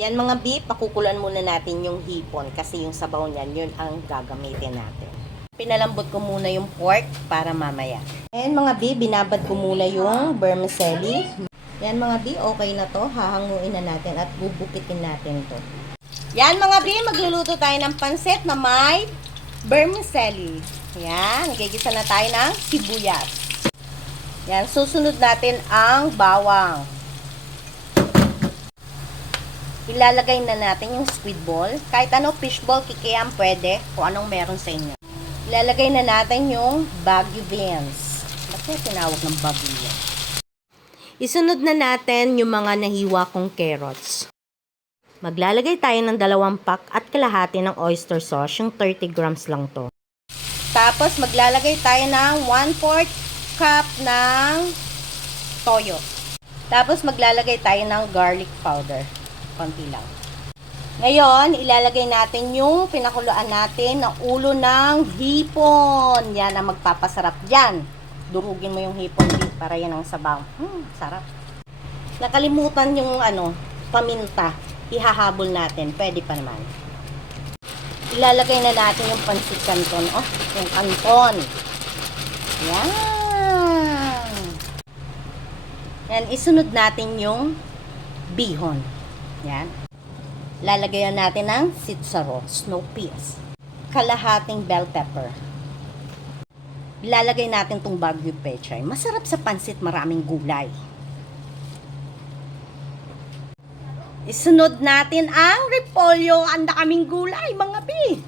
Yan mga B, pakukulan muna natin yung hipon kasi yung sabaw niyan, yun ang gagamitin natin. Pinalambot ko muna yung pork para mamaya. And mga B, binabad ko muna yung vermicelli. Yan mga B, okay na to. Hahanguin na natin at bubukitin natin to. Yan mga B, magluluto tayo ng pansit na may vermicelli. Yan, gigisa na tayo ng sibuyas. Yan, susunod natin ang bawang. Ilalagay na natin yung squid ball. Kahit ano, fish ball, kikiam, pwede. Kung anong meron sa inyo. Ilalagay na natin yung Baguio beans. Bakit tinawag ng Baguio? Isunod na natin yung mga nahiwa kong carrots. Maglalagay tayo ng 2 pack at kalahati ng oyster sauce. Yung 30 grams lang to. Tapos, maglalagay tayo ng 1/4 cup ng toyo. Tapos, maglalagay tayo ng garlic powder. Konti lang. Ngayon, ilalagay natin yung pinakuluan natin na ulo ng hipon. Yan ang magpapasarap dyan. Durugin mo yung hipon para yan ang sabaw. Sarap. Nakalimutan yung paminta. Ihahabol natin. Pwede pa naman. Ilalagay na natin yung pansit canton. Oh, yung canton. Yan. Yan, isunod natin yung bihon. Yan. Lalagyan natin ng sitsaro, snow peas, kalahating bell pepper. Ilalagay natin tong Baguio pechay. Masarap sa pansit, maraming gulay. Isunod natin ang repolyo. Anda kaming gulay, mga bi.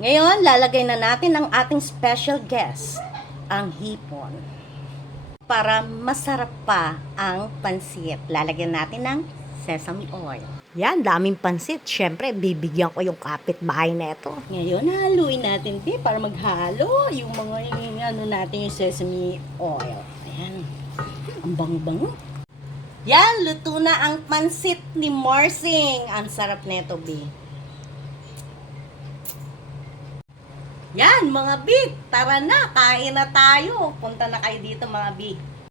Ngayon, lalagay na natin ang ating special guest, ang hipon. Para masarap pa ang pansit, lalagyan natin ng sesame oil. Yan, daming pansit. Siyempre, bibigyan ko yung kapitbahay na ito. Ngayon, haluin natin, para maghalo yung mga natin yung sesame oil. Ayan. Ang bango-bango. Yan, luto na ang pansit ni Marsing. Ang sarap nito, Yan, mga bi. Tara na, kain na tayo. Punta na kayo dito, mga bi.